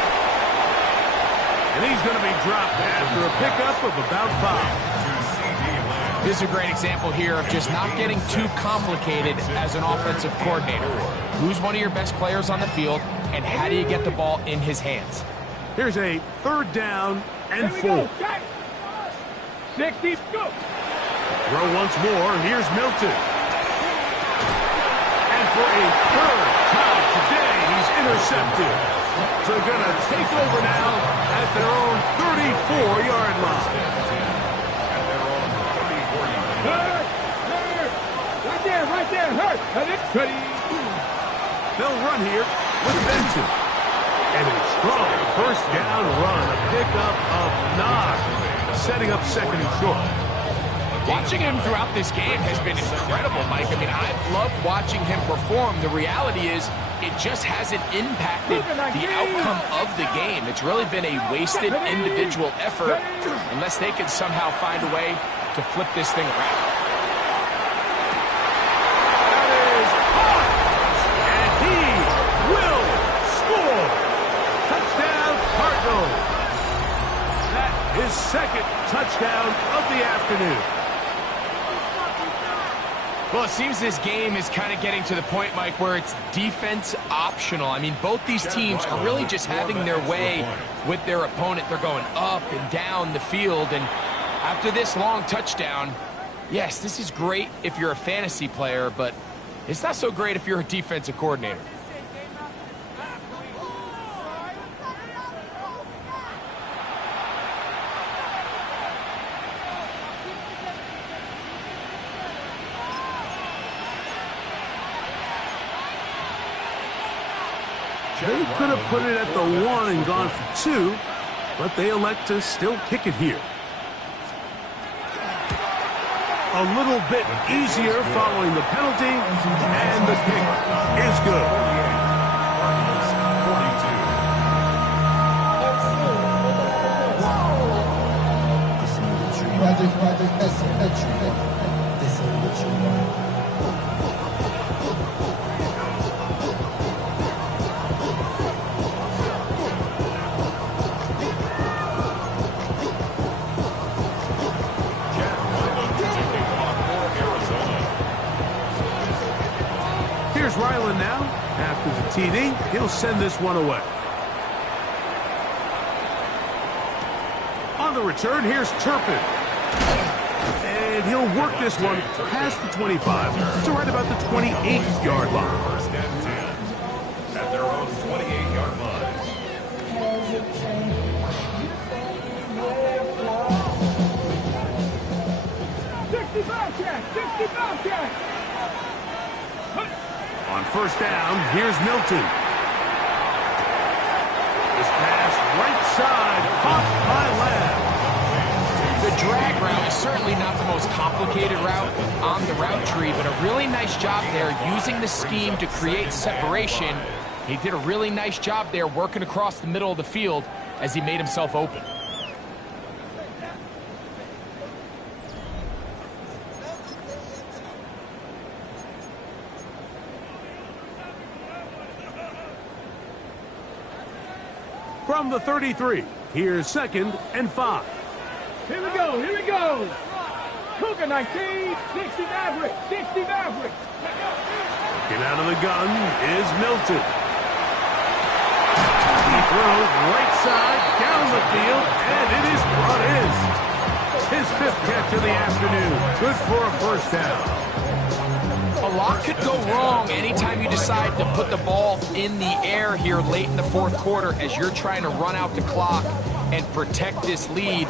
And he's going to be dropped after a pickup of about 5. This is a great example here of just not getting too complicated as an offensive coordinator. Who's one of your best players on the field, and how do you get the ball in his hands? Here's a 3rd down and 4. 60, go. Throw once more. Here's Milton. And for a 3rd time today, he's intercepted. So they're going to take over now at their own 34-yard line. Hurt. Right there, hurt. And it's pretty. They'll run here with Benson. And a strong 1st down run, a pickup of 9, setting up 2nd and short. Watching him throughout this game has been incredible, Mike. I mean, I've loved watching him perform. The reality is it just hasn't impacted the outcome of the game. It's really been a wasted individual effort unless they can somehow find a way to flip this thing around. That is hot! And he will score! Touchdown, Cardinals! That is 2nd touchdown of the afternoon. Well, it seems this game is kind of getting to the point, Mike, where it's defense optional. I mean, both these teams are really just having their way with their opponent. They're going up and down the field, and after this long touchdown, yes, this is great if you're a fantasy player, but it's not so great if you're a defensive coordinator. They could have put it at the 1 and gone for 2, but they elect to still kick it here. A little bit easier following the penalty, and the kick is good. Here's Ryland now. After the TD, he'll send this one away. On the return, here's Turpin. And he'll work this one past the 25 to right about the 28-yard line. 1st and 10 at their own 28-yard line. On 1st down, here's Milton. This pass right side, caught by Lamb. The drag route is certainly not the most complicated route on the route tree, but a really nice job there using the scheme to create separation. He did a really nice job there working across the middle of the field as he made himself open. From the 33, here's 2nd and 5. Here we go. Cougar 19, 60 Maverick, 60 Maverick. Looking out of the gun is Milton. He throws right side down the field, and it is brought in. His 5th catch of the afternoon. Good for a 1st down. A lot could go wrong anytime you decide to put the ball in the air here late in the 4th quarter as you're trying to run out the clock and protect this lead.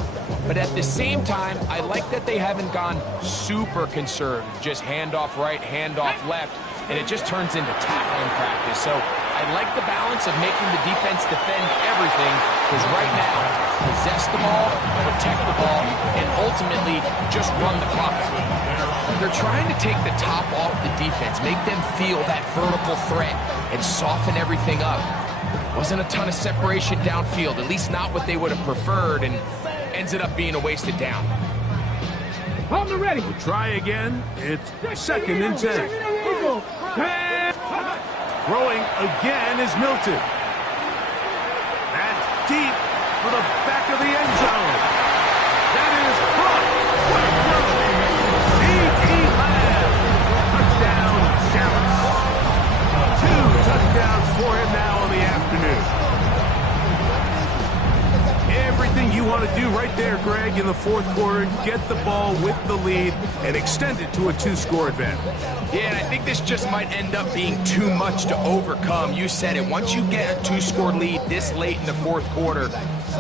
But at the same time, I like that they haven't gone super conservative, just handoff right, handoff left, and it just turns into tackling practice. So I like the balance of making the defense defend everything, because right now, possess the ball, protect the ball, and ultimately just run the clock out. They're trying to take the top off the defense, make them feel that vertical threat, and soften everything up. Wasn't a ton of separation downfield, at least not what they would have preferred, and ended up being a wasted down. On the ready. We'll try again. It's 2nd and 10. Throwing again is Milton. That's deep, for the back of the end zone. That is caught. C.E. Lamb. Touchdown, Dallas. 2 touchdowns for him now on the afternoon. Everything you want to do right there, Greg, in the fourth quarter, get the ball with the lead and extend it to a 2-score advantage. Yeah, and I think this just might end up being too much to overcome. You said it. Once you get a 2-score lead this late in the fourth quarter,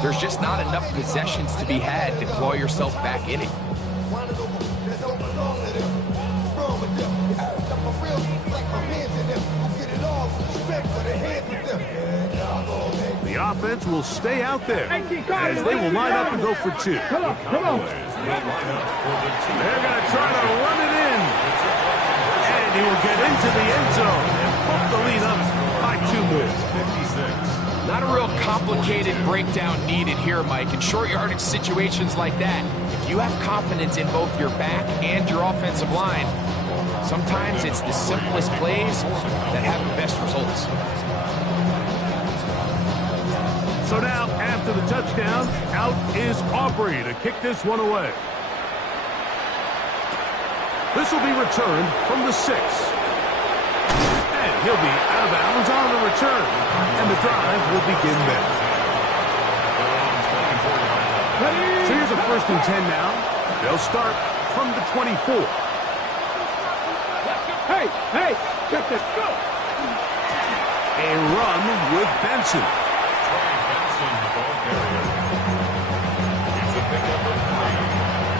there's just not enough possessions to be had to claw yourself back in it. The offense will stay out there as they will line up and go for 2. Come on. They're going to try to run it in. And he will get into the end zone and pump the lead up by 2 more. 56. Not a real complicated breakdown needed here, Mike. In short yardage situations like that, if you have confidence in both your back and your offensive line, sometimes it's the simplest plays that have the best results. So now, after the touchdown, out is Aubrey to kick this one away. This will be returned from the 6. And he'll be out of bounds on the return. And the drive will begin then. So here's a 1st and 10 now. They'll start from the 24. Hey, check this, go! A run with Benson. Benson, the ball carrier. It's a pickup of 3.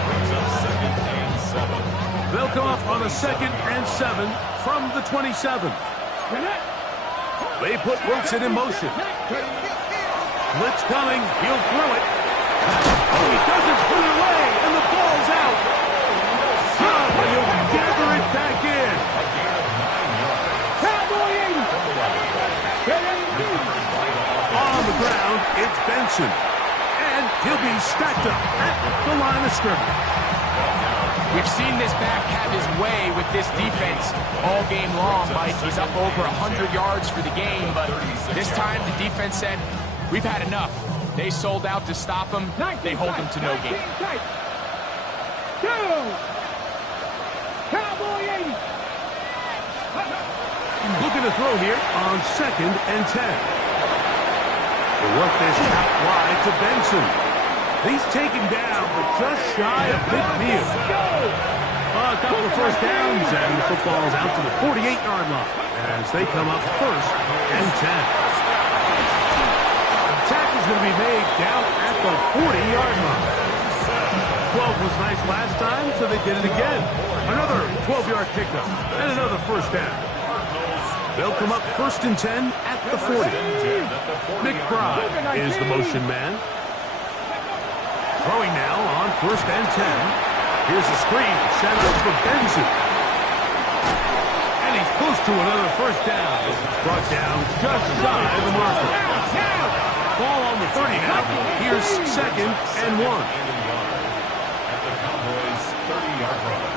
Brings up 2nd and 7. They'll come up on a 2nd and 7 from the 27. They put Wilson in motion. Blitz coming. He'll throw it. Oh, he doesn't put it away, and the ball's out. But he'll gather it back in. Cowboy 80. On the ground, it's Benson. And he'll be stacked up at the line of scrimmage. We've seen this back have his way with this defense all game long, Mike. He's up over 100 yards for the game, but this time the defense said, we've had enough. They sold out to stop him. They hold him to no gain. Cowboy 80. Looking to throw here on 2nd and 10. They work this out wide to Benson. He's taken down, but just shy of midfield. A couple of 1st downs, and the football's out to the 48-yard line as they come up 1st and 10. Tackle's going to be made down at the 40-yard line. 12 was nice last time, so they did it again. Another 12-yard pickup and another 1st down. They'll come up 1st and 10 at the 40. McBride is the motion man. Throwing now on 1st and 10. Here's a screen set up for Benson. And he's close to another 1st down. It's brought down just shy of the marker. Ball on the 30 now. Here's 2nd and 1. At the Cowboys' 30-yard line.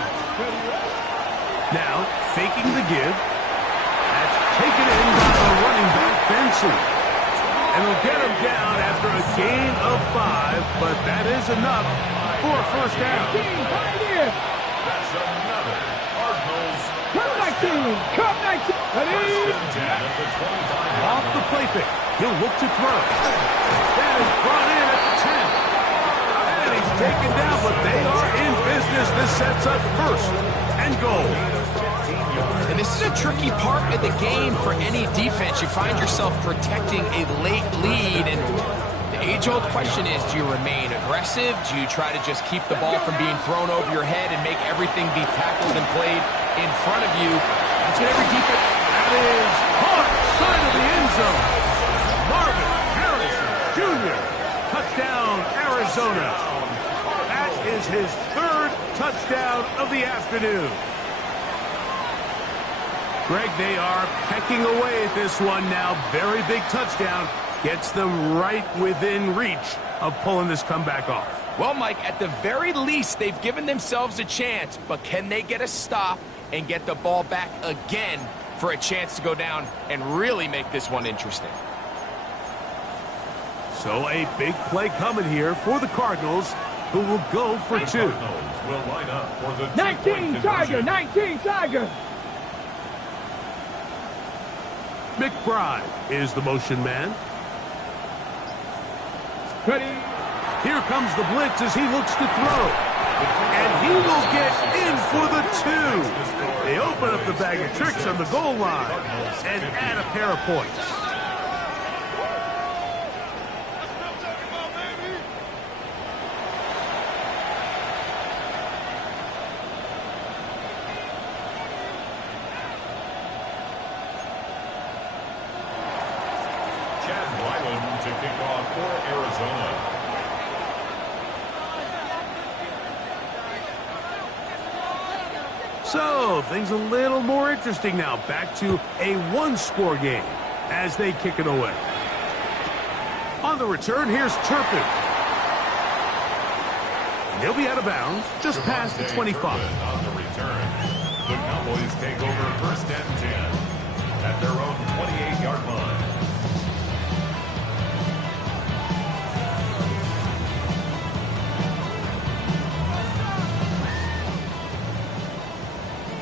Now, faking the give. That's taken in by the running back, Benson. And he'll get him down after a gain of 5, but that is enough for a 1st down. That's another Cardinals. Come 19. Off the play fake. He'll look to throw. That is brought in at the 10. And he's taken down, but they are in business. This sets up 1st and goal. And this is a tricky part of the game for any defense. You find yourself protecting a late lead, and the age-old question is, do you remain aggressive? Do you try to just keep the ball from being thrown over your head and make everything be tackled and played in front of you? That's what every defense... That is caught side of the end zone. Marvin Harrison Jr. Touchdown, Arizona. That is his 3rd touchdown of the afternoon. Greg, they are pecking away at this one now. Very big touchdown. Gets them right within reach of pulling this comeback off. Well, Mike, at the very least, they've given themselves a chance, but can they get a stop and get the ball back again for a chance to go down and really make this one interesting? So a big play coming here for the Cardinals, who will go for The two. Cardinals will line up for the 19 Tiger, 19 Tiger. McBride is the motion man. Ready. Here comes the blitz as he looks to throw. And he will get in for the two. They open up the bag of tricks on the goal line and add a pair of points. To kick off for Arizona. So, things a little more interesting now. Back to a one-score game as they kick it away. On the return, here's Turpin. He'll be out of bounds, just past the 25. On the return, the Cowboys take over first and 10 at their own 28-yard line.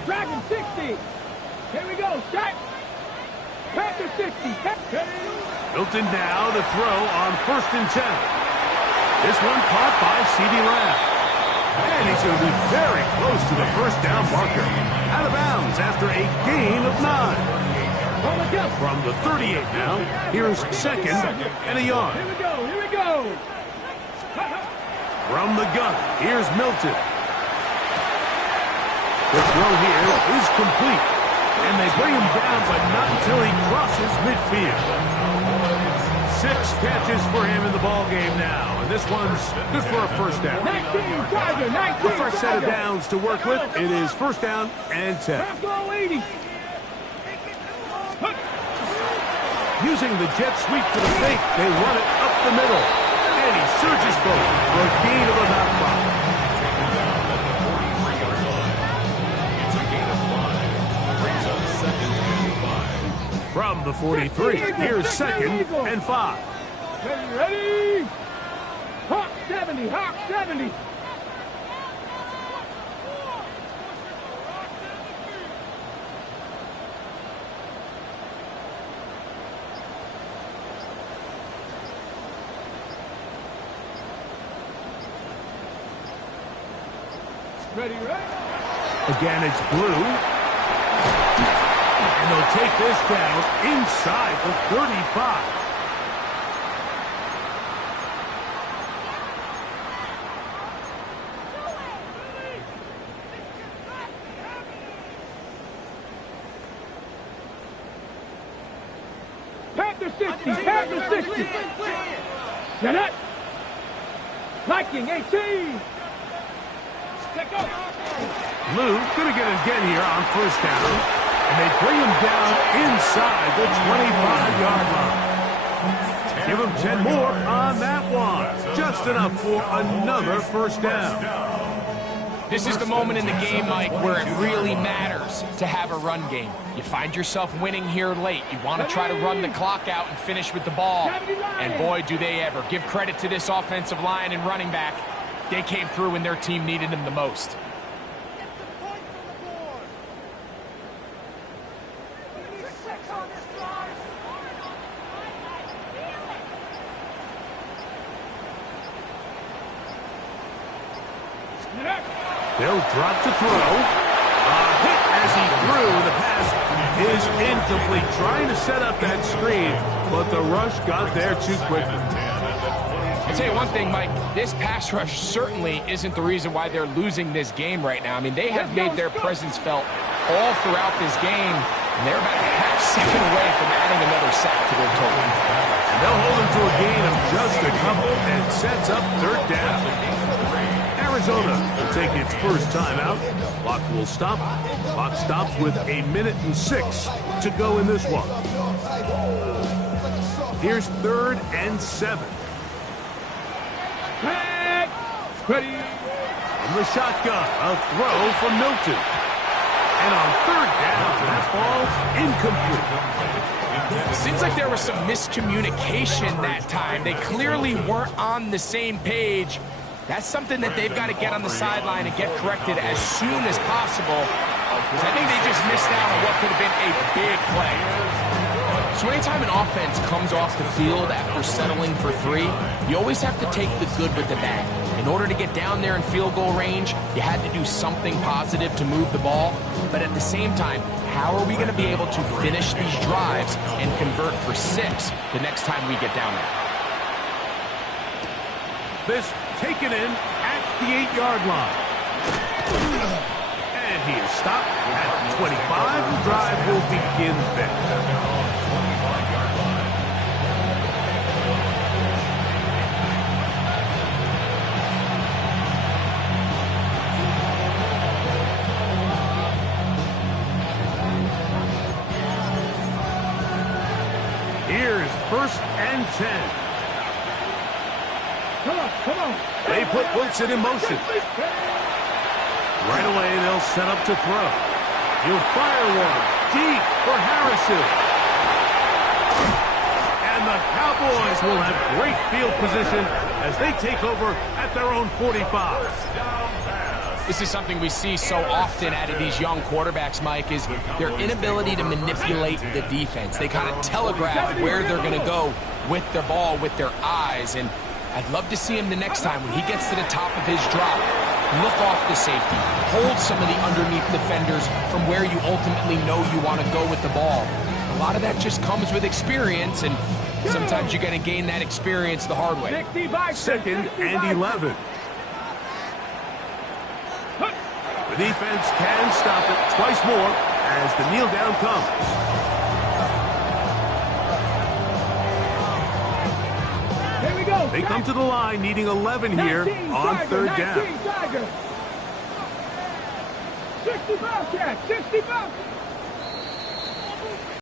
Dragon 60. Here we go. Shot. Panther 60. Milton now to throw on first and 10. This one caught by C.D. Lamb. And he's going to be very close to the first down marker. Out of bounds after a gain of 9. From the 38 now, here's second and a yard. Here we go. Here we go. From the gun, here's Milton. The throw here is complete. And they bring him down, but not until he crosses midfield. 6 catches for him in the ball game now. And this one's good for a first down. 19 Tiger, 19 The first set of Tiger. downs to work with. It is first down and 10. Back goal 80. Using the jet sweep for the fake, they run it up the middle. And he surges forward for a gain of about 5. From the 43, here's second and 5. Ready? Hawk 70, Hawk 70. Ready, ready. Again, it's blue. And they'll take this down inside the 35. Panther 60, Panther 60. Jeanette. Viking 18. Check out. Lou going to get it again here on first down. And they bring him down inside the 25-yard line. Give him 10 more on that one. Just enough for another first down. This is the moment in the game, Mike, where it really matters to have a run game. You find yourself winning here late. You want to try to run the clock out and finish with the ball. And boy, do they ever. Give credit to this offensive line and running back. They came through when their team needed them the most. They'll drop to throw. A hit as he threw. The pass is incomplete. Trying to set up that screen, but the rush got there too quickly. I'll tell you one thing, Mike. This pass rush certainly isn't the reason why they're losing this game right now. I mean, they have made their presence felt all throughout this game, and they're about a half second away from adding another sack to their total. And they'll hold them to a gain of just a couple and sets up third down. Arizona will take its first timeout. Clock will stop. Clock stops with 1:06 to go in this one. Here's 3rd and 7. Ready. From the shotgun, a throw from Milton. And on 3rd down, that ball's incomplete. Seems like there was some miscommunication that time. They clearly weren't on the same page. That's something that they've got to get on the sideline and get corrected as soon as possible. I think they just missed out on what could have been a big play. So anytime an offense comes off the field after settling for 3, you always have to take the good with the bad. In order to get down there in field goal range, you had to do something positive to move the ball. But at the same time, how are we going to be able to finish these drives and convert for 6 the next time we get down there? This taken in at the 8-yard line. And he is stopped at 25. The drive will begin there. Here's 1st and 10. Come on. They put Wilson in motion. Right away, they'll set up to throw. He'll fire one deep for Harrison. And the Cowboys will have great field position as they take over at their own 45. This is something we see so often out of these young quarterbacks, Mike, is their inability to manipulate the defense. They kind of telegraph where they're going to go with the ball, with their eyes. And I'd love to see him the next time when he gets to the top of his drop. Look off the safety. Hold some of the underneath defenders from where you ultimately know you want to go with the ball. A lot of that just comes with experience, and sometimes you're going to gain that experience the hard way. 2nd and 11. The defense can stop it twice more as the kneel down comes. Here we go. They come to the line needing 11 here on 3rd down. 60 Bobcats, 60 Bobcats.